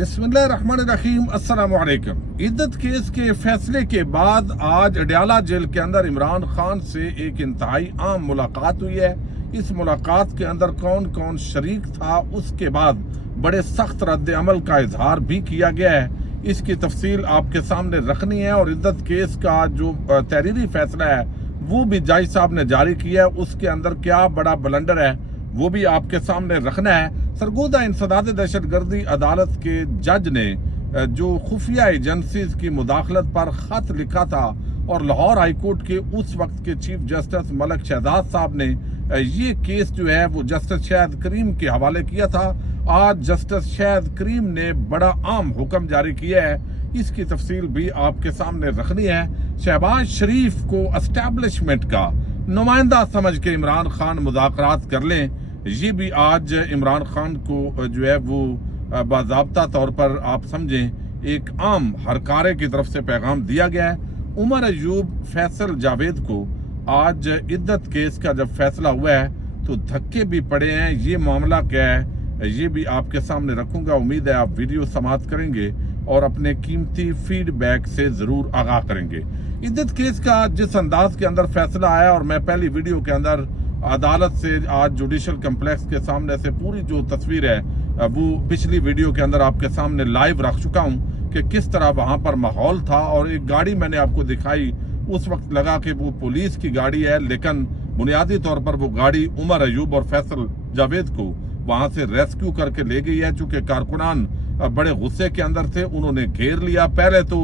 बिस्मिल्लाहिर्रहमानिर्रहीम अस्सलाम वालेकुम। इद्दत केस के फैसले के बाद आज अडयाला जेल के अंदर इमरान खान से एक इंतहाई आम मुलाकात हुई है। इस मुलाकात के अंदर कौन कौन शरीक था, उसके बाद बड़े सख्त रद्द अमल का इजहार भी किया गया है। इसकी तफसील आपके सामने रखनी है और इद्दत केस का जो तहरीरी फैसला है वो भी जज साहब ने जारी किया है। उसके अंदर क्या बड़ा बलंडर है वो भी आपके सामने रखना है। सरगोदा इंसदाद दहशतगर्दी अदालत के जज ने जो खुफिया एजेंसीज की मुदाखलत पर खत लिखा था और लाहौर हाई कोर्ट के उस वक्त के चीफ जस्टिस मलक शहजाद साहब ने ये केस जो है वो जस्टिस शाहिद करीम के हवाले किया था। आज जस्टिस शाहिद करीम ने बड़ा आम हुक्म जारी किया है। इसकी तफसील भी आपके सामने रखनी है। शहबाज शरीफ को एस्टैब्लिशमेंट का नुमाइंदा समझ के इमरान खान मुज़ाकरात कर लें, ये भी आज इमरान खान को जो है वो बाज़ाब्ता तौर पर आप समझें एक आम हरकारे की तरफ से पैगाम दिया गया है। उमर अयूब, फैसल जावेद को आज इद्दत केस का जब फैसला हुआ है तो धक्के भी पड़े हैं। ये मामला क्या है ये भी आपके सामने रखूंगा। उम्मीद है आप वीडियो समाप्त करेंगे और अपने कीमती फीडबैक से जरूर आगाह करेंगे। इद्दत केस का जिस अंदाज के अंदर फैसला आया, और मैं पहली वीडियो के अंदर अदालत से आज जुडिशल कम्प्लेक्स के सामने से पूरी जो तस्वीर है वो पिछली वीडियो के अंदर आपके सामने लाइव रख चुका हूं कि किस तरह वहां पर माहौल था। और एक गाड़ी मैंने आपको दिखाई, उस वक्त लगा कि वो पुलिस की गाड़ी है, लेकिन बुनियादी तौर पर वो गाड़ी उमर अयूब और फैसल जावेद को वहां से रेस्क्यू करके ले गई है। चूंकि कारकुनान बड़े गुस्से के अंदर थे, उन्होंने घेर लिया। पहले तो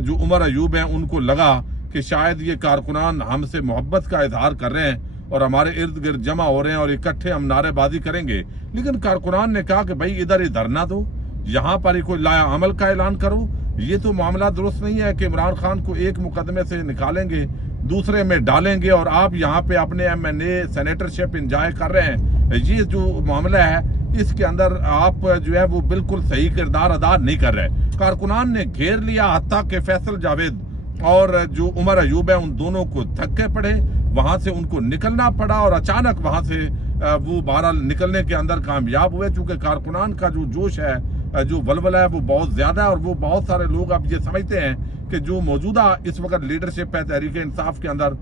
जो उमर अयूब हैं उनको लगा कि शायद ये कारकुनान हमसे मोहब्बत का इजहार कर रहे हैं और हमारे इर्द गिर्द जमा हो रहे हैं और इकट्ठे हम नारेबाजी करेंगे। लेकिन कारकुनान ने कहा कि भाई इधर ही धरना दो, यहाँ पर ही कोई लाया अमल का ऐलान करो। ये तो मामला दुरुस्त नहीं है कि इमरान खान को एक मुकदमे से निकालेंगे, दूसरे में डालेंगे और आप यहाँ पे अपने MNA सेनेटरशिप इंजॉय कर रहे हैं। ये जो मामला है इसके अंदर आप जो है वो बिल्कुल सही किरदार अदा नहीं कर रहे। कारकुनान ने घेर लिया, हत्ता के फैसल जावेद और जो उमर अयूब है उन दोनों को धक्के पड़े, वहां से उनको निकलना पड़ा और अचानक वहां से वो बहरहाल निकलने के अंदर कामयाब हुए। चूंकि कारकुनान का जो जोश है, जो वलवला है वो बहुत ज्यादा है और वो बहुत सारे लोग अब ये समझते हैं कि जो मौजूदा इस वक्त लीडरशिप है तहरीक इंसाफ के अंदर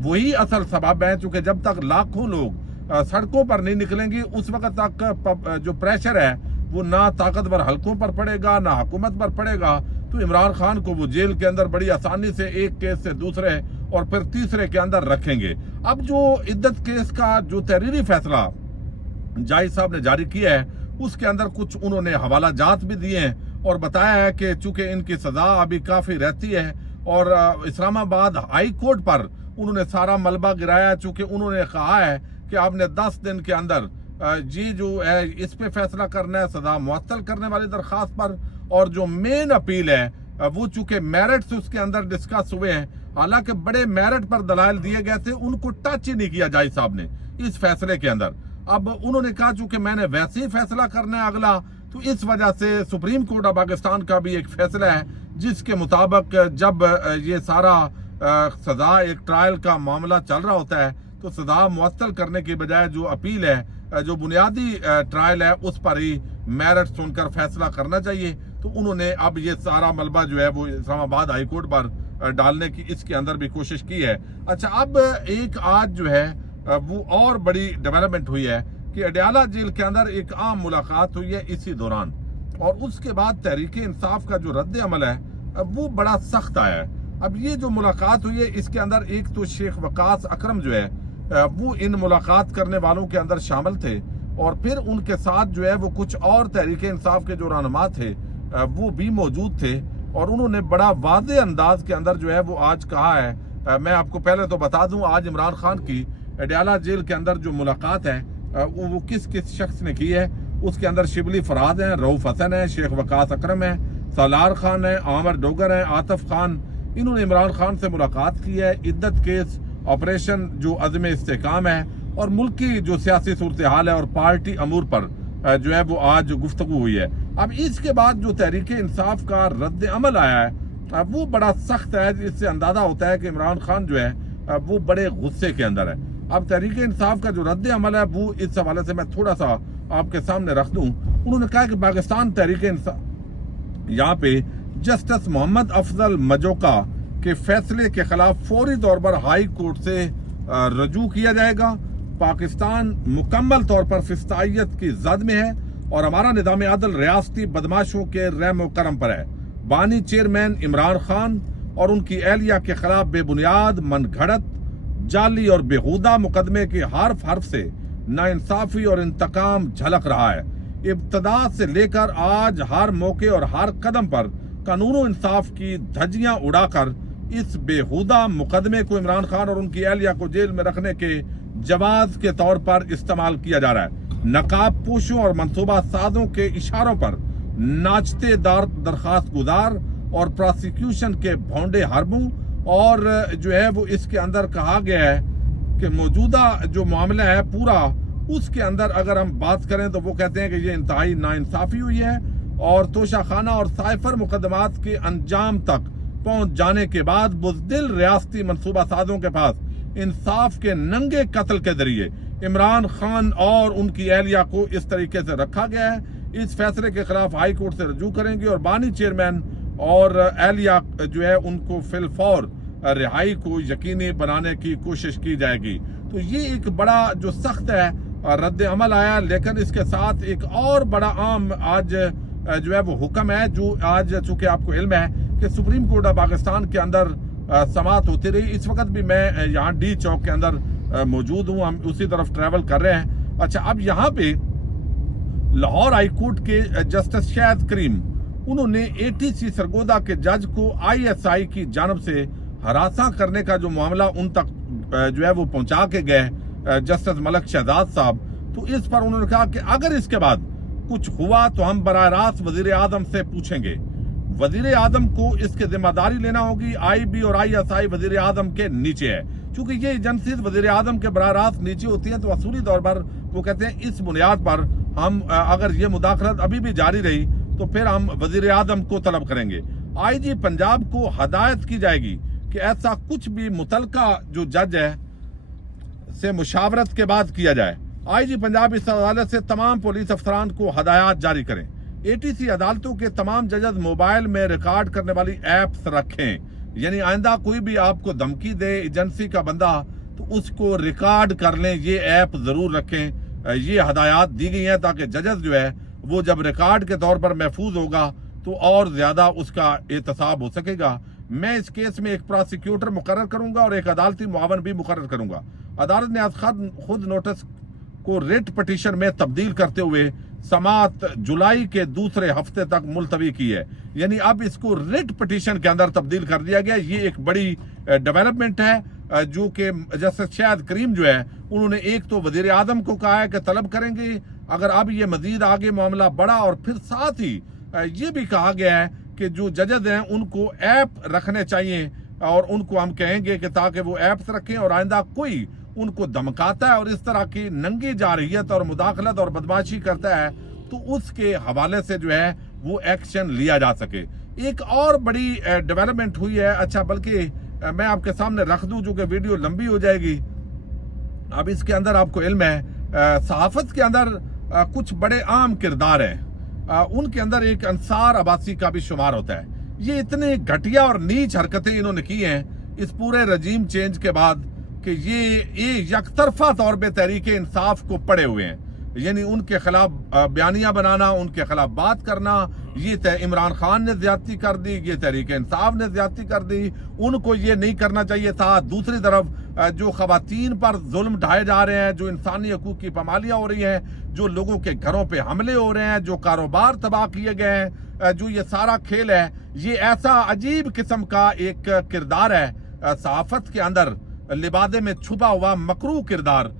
वही असल सबब है। चूंकि जब तक लाखों लोग सड़कों पर नहीं निकलेंगे उस वक्त तक जो प्रेशर है वो ना ताकतवर हलकों पर पड़ेगा ना हुकूमत पर पड़ेगा। तो इमरान खान को वो जेल के अंदर बड़ी आसानी से एक केस से दूसरे और फिर तीसरे के अंदर रखेंगे। अब जो इद्दत केस का जो तहरीरी फैसला जज साहब ने जारी किया है उसके अंदर कुछ उन्होंने हवाला जात भी दिए हैं और बताया है कि चूंकि इनकी सजा अभी काफी रहती है और इस्लामाबाद हाई कोर्ट पर उन्होंने सारा मलबा गिराया। चूंकि उन्होंने कहा है कि आपने 10 दिन के अंदर ये जो है इस पे फैसला करना है सजा मुअत्तल करने वाली दरखास्त पर, और जो मेन अपील है वो चूंकि मेरिट्स उसके अंदर डिस्कस हुए हैं, हालांकि बड़े मेरिट पर दलाइल दिए गए थे, उनको टच ही नहीं किया जज साहब ने इस फैसले के अंदर। अब उन्होंने कहा चूंकि मैंने वैसे ही फैसला करना है अगला, तो इस वजह से सुप्रीम कोर्ट ऑफ पाकिस्तान का भी एक फैसला है जिसके मुताबिक जब ये सारा सजा एक ट्रायल का मामला चल रहा होता है तो सजा मुअत्तल करने की बजाय जो अपील है, जो बुनियादी ट्रायल है उस पर ही मेरिट सुनकर फैसला करना चाहिए। तो उन्होंने अब ये सारा मलबा जो है वो इस्लामाबाद हाई कोर्ट पर डालने की इसके अंदर भी कोशिश की है। अच्छा, अब एक आज जो है वो और बड़ी डेवलपमेंट हुई है कि अडयाला जेल के अंदर एक आम मुलाकात हुई है इसी दौरान, और उसके बाद तहरीक इंसाफ का जो रद्द अमल है वो बड़ा सख्त आया है। अब ये जो मुलाकात हुई है इसके अंदर एक तो शेख वकास अकरम जो है वो इन मुलाकात करने वालों के अंदर शामिल थे और फिर उनके साथ जो है वो कुछ और तहरीक इंसाफ के जो रहनुमा थे वो भी मौजूद थे। और उन्होंने बड़ा वाज़ेह अंदाज के अंदर जो है वो आज कहा है, मैं आपको पहले तो बता दूं आज इमरान खान की अडयाला जेल के अंदर जो मुलाकात है वो किस किस शख्स ने की है। उसके अंदर शिबली फराद हैं, रऊफ हसन है, शेख वकास अकरम है, सलार खान है, आमर डोगर है, आतिफ खान, इन्होंने इमरान खान से मुलाकात की है। इद्दत केस, ऑपरेशन जो अज़्म इस्तेकाम है और मुल्क की जो सियासी सूरत हाल है और पार्टी अमूर पर जो है वो आज गुफ्तगू हुई है। अब इसके बाद जो तहरीक इंसाफ का रद्द अमल आया है वो बड़ा सख्त है। इससे अंदाजा होता है कि इमरान खान जो है वो बड़े गुस्से के अंदर है। अब तहरीक इंसाफ का जो रद्द अमल है वो इस हवाले से मैं थोड़ा सा आपके सामने रख दूं। उन्होंने कहा कि पाकिस्तान तहरीक इंसाफ यहाँ पे जस्टिस मोहम्मद अफजल मजोका के फैसले के खिलाफ फौरी तौर पर हाई कोर्ट से रजू किया जाएगा। पाकिस्तान मुकम्मल तौर पर फिस्तायत की जद में है और हमारा निज़ाम अदल रियासती बदमाशों के रहम करम पर है। बानी चेयरमैन इमरान खान और उनकी एहलिया के खिलाफ बेबुनियाद, मनगढ़ंत, जाली और बेहुदा मुकदमे के हर्फ हर्फ से नाइंसाफी और इंतकाम झलक रहा है। इब्तदा से लेकर आज हर मौके और हर कदम पर कानून इंसाफ की धज्जियां उड़ाकर इस बेहुदा मुकदमे को इमरान खान और उनकी एहलिया को जेल में रखने के जवाब के तौर पर इस्तेमाल किया जा रहा है। नकाब पोशों और मंसूबा साजों के इशारों पर नाचते दरखास्त गुजार और प्रोसिक्यूशन के भौंडे हरबों और जो है वो इसके अंदर कहा गया है कि मौजूदा जो मामला है पूरा, उसके अंदर अगर हम बात करें तो वो कहते हैं कि ये इंतहाई नाइंसाफी हुई है और तोशाखाना और साइफर मुकदमात के अंजाम तक पहुंच जाने के बाद बुज़दिल रियासती मंसूबा साजों के पास इंसाफ के नंगे कत्ल के जरिए इमरान खान और उनकी एहलिया को इस तरीके से रखा गया है। इस फैसले के खिलाफ हाई कोर्ट से रजू करेंगे और बानी चेयरमैन और एहलिया जो है उनको फिलफौर रिहाई को यकीनी बनाने की कोशिश की जाएगी। तो ये एक बड़ा जो सख्त है रद्द अमल आया, लेकिन इसके साथ एक और बड़ा आम आज जो है वो हुक्म है जो आज चूंकि आपको इल्म है कि सुप्रीम कोर्ट ऑफ पाकिस्तान के अंदर समाअत होती रही। इस वक्त भी मैं यहाँ डी चौक के अंदर मौजूद हूँ, हम उसी तरफ ट्रैवल कर रहे हैं। अच्छा, अब यहाँ पे लाहौर हाई कोर्ट के जस्टिस शाहिद करीम, उन्होंने एटीसी सरगोदा के जज को ISI की जानब से हरासा करने का जो मामला उन तक जो है वो पहुंचा के गए जस्टिस मलक शहजाद साहब, तो इस पर उन्होंने कहा कि अगर इसके बाद कुछ हुआ तो हम बराह रास्त वजीर आजम से पूछेंगे। वजीर आजम को इसकी जिम्मेदारी लेना होगी। IB और ISI वजीर आजम के नीचे है। चूंकि ये एजेंसी वजीर आजम के बराह रास्त नीचे होती है तो असूली तौर पर वो कहते हैं इस बुनियाद पर हम अगर ये मुदाखलत अभी भी जारी रही तो फिर हम वजीर आजम को तलब करेंगे। IG पंजाब को हदायत की जाएगी कि ऐसा कुछ भी मुतलका जो जज है से मुशावरत के बाद किया जाए। IG पंजाब इस अदालत से तमाम पुलिस अफसरान को हदायत जारी करें। ATC अदालतों के तमाम जजेस मोबाइल में रिकॉर्ड करने वाली ऐप्स रखें, यानी आइंदा कोई भी आपको धमकी दे एजेंसी का बंदा तो उसको रिकॉर्ड कर लें, ये ऐप जरूर रखें। ये हदायत दी गई है ताकि जजेस जो है वो जब रिकॉर्ड के तौर पर महफूज होगा तो और ज्यादा उसका एहतसाब हो सकेगा। मैं इस केस में एक प्रोसिक्यूटर मुकर्रर करूंगा और एक अदालती मुआवन भी मुकर्रर करूंगा। अदालत ने आज खुद नोटिस को रिट पटिशन में तब्दील करते हुए समाअत जुलाई के दूसरे हफ्ते तक मुलतवी की है, यानी अब इसको रिट पटिशन के अंदर तब्दील कर दिया गया। ये एक बड़ी डेवलपमेंट है जो कि जस्टिस शाहिद करीम जो है उन्होंने एक तो वजीर आजम को कहा है कि तलब करेंगे अगर अब ये मजीद आगे मामला बढ़ा, और फिर साथ ही ये भी कहा गया है कि जो जजेस हैं उनको ऐप रखने चाहिए और उनको हम कहेंगे कि ताकि वो ऐप्स रखें और आइंदा कोई उनको धमकाता है और इस तरह की नंगी जारहियत और मुदाखलत और बदमाशी करता है तो उसके हवाले से जो है वो एक्शन लिया जा सके। एक और बड़ी डेवलपमेंट हुई है। अच्छा, बल्कि मैं आपके सामने रख दूं जो कि वीडियो लंबी हो जाएगी। अब इसके अंदर आपको इल्म है सहाफत के अंदर कुछ बड़े आम किरदार हैं, उनके अंदर एक अंसार अब्बासी का भी शुमार होता है। ये इतने घटिया और नीच हरकतें इन्होंने की हैं इस पूरे रजीम चेंज के बाद कि ये यकतरफा तौर पे तहरीक इंसाफ को पड़े हुए हैं, यानी उनके खिलाफ बयानियां बनाना, उनके खिलाफ बात करना। ये इमरान खान ने ज्यादती कर दी, ये तहरीक इंसाफ ने ज्यादती कर दी, उनको ये नहीं करना चाहिए था। दूसरी तरफ जो खवातीन पर जुल्म ढाए जा रहे हैं, जो इंसानी हकूक की पामालियां हो रही हैं, जो लोगों के घरों पे हमले हो रहे हैं, जो कारोबार तबाह किए गए हैं, जो ये सारा खेल है, ये ऐसा अजीब किस्म का एक किरदार है सहाफत के अंदर, लिबादे में छुपा हुआ मकरू किरदार,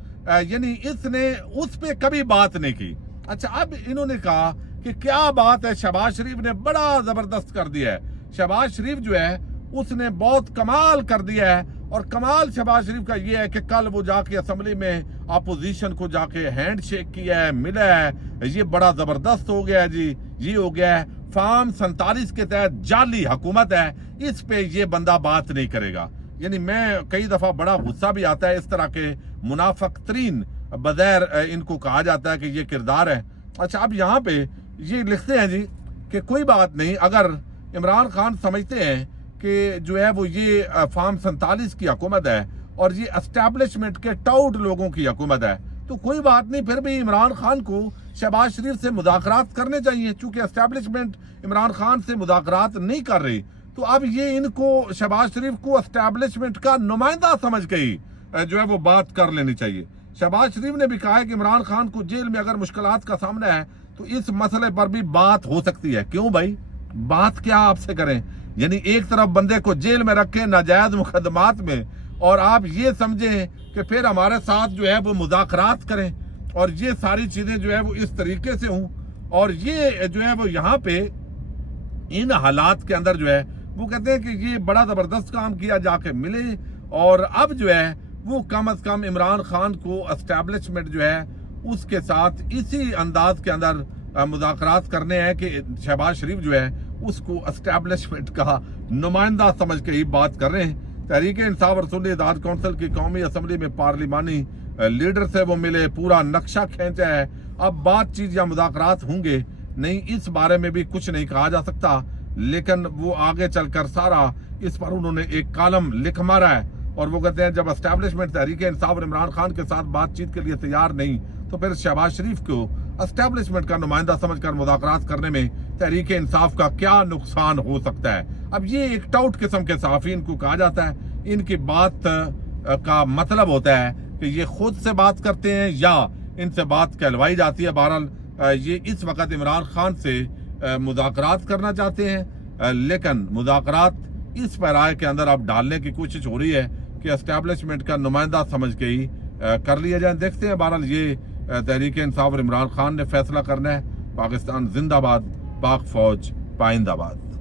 यानी इसने उस पे कभी बात नहीं की। अच्छा, अब इन्होंने कहा कि क्या बात है, शहबाज शरीफ ने बड़ा जबरदस्त कर दिया है। शहबाज शरीफ जो है उसने बहुत कमाल कर दिया है, और कमाल शहबाज शरीफ का ये है कि कल वो जाके असेंबली में अपोजिशन को जाके हैंड शेक किया है, मिला है, ये बड़ा जबरदस्त हो गया है जी, ये हो गया है। फार्म 47 के तहत जाली हुकूमत है, इस पे ये बंदा बात नहीं करेगा। यानी मैं कई दफा बड़ा गुस्सा भी आता है इस तरह के मुनाफिक तरीन बगैर इनको कहा जाता है कि ये किरदार है। अच्छा, अब यहाँ पे ये लिखते हैं जी کہ کوئی بات نہیں، اگر عمران خان سمجھتے ہیں کہ جو ہے وہ یہ فارم 47 کی حکومت ہے اور یہ اسٹیبلشمنٹ کے ٹاؤٹ لوگوں کی حکومت ہے، تو کوئی بات نہیں، پھر بھی عمران خان کو شہباز شریف سے مذاکرات کرنے چاہیے، چونکہ اسٹیبلشمنٹ عمران خان سے مذاکرات نہیں کر رہی، تو اب یہ ان کو شہباز شریف کو اسٹیبلشمنٹ کا نمائندہ سمجھ کے ہی جو ہے وہ بات کر لینی چاہیے۔ شہباز شریف نے بھی کہا ہے کہ عمران خان کو جیل میں اگر مشکلات کا سامنا ہے تو اس مسئلے پر بھی بات ہو سکتی ہے۔ کیوں بھائی، بات کیا آپ سے کریں؟ یعنی ایک طرف بندے کو جیل میں رکھیں ناجائز مقدمات میں، اور آپ یہ سمجھیں کہ پھر ہمارے ساتھ جو ہے وہ مذاکرات کریں اور یہ ساری چیزیں جو ہے وہ اس طریقے سے ہوں، اور یہ جو ہے وہ یہاں پہ ان حالات کے اندر جو ہے وہ کہتے ہیں کہ یہ بڑا زبردست کام کیا، جا کے ملے، اور اب جو ہے وہ کم از کم عمران خان کو اسٹیبلشمنٹ جو ہے اس کے ساتھ اسی انداز کے اندر مذاکرات کرنے ہیں کہ شہباز شریف جو ہے اس کو اسٹیبلشمنٹ کا نمائندہ سمجھ کے ہی بات کر رہے ہیں۔ تحریک انصاف اور سنی اتحاد کونسل کی قومی اسمبلی میں پارلیمانی لیڈر سے وہ ملے، پورا نقشہ کھینچا ہے، اب بات چیت یا مذاکرات ہوں گے نہیں، اس بارے میں بھی کچھ نہیں کہا جا سکتا، لیکن وہ آگے چل کر سارا اس پر انہوں نے ایک کالم لکھ مارا ہے، اور وہ کہتے ہیں جب اسٹیبلشمنٹ تحریک انصاف اور عمران خان کے ساتھ بات چیت کے لیے تیار نہیں تو پھر شہباز شریف کو اسٹیبلشمنٹ کا نمائندہ سمجھ کر مذاکرات کرنے میں تحریک انصاف کا کیا نقصان ہو سکتا ہے۔ اب یہ ایک ٹاؤٹ قسم کے صحافین کو کہا جاتا ہے، ان کی بات کا مطلب ہوتا ہے کہ یہ خود سے بات کرتے ہیں یا ان سے بات کہلوائی جاتی ہے۔ بہرحال یہ اس وقت عمران خان سے مذاکرات کرنا چاہتے ہیں، لیکن مذاکرات اس پیرائے کے اندر اب ڈالنے کی کوشش ہو رہی ہے کہ اسٹیبلشمنٹ کا نمائندہ سمجھ کے ہی کر لیا جائے۔ دیکھتے ہیں، بہرحال یہ تحریک انصاف اور عمران خان نے فیصلہ کرنا ہے۔ پاکستان زندہ باد، پاک فوج پائندہ باد۔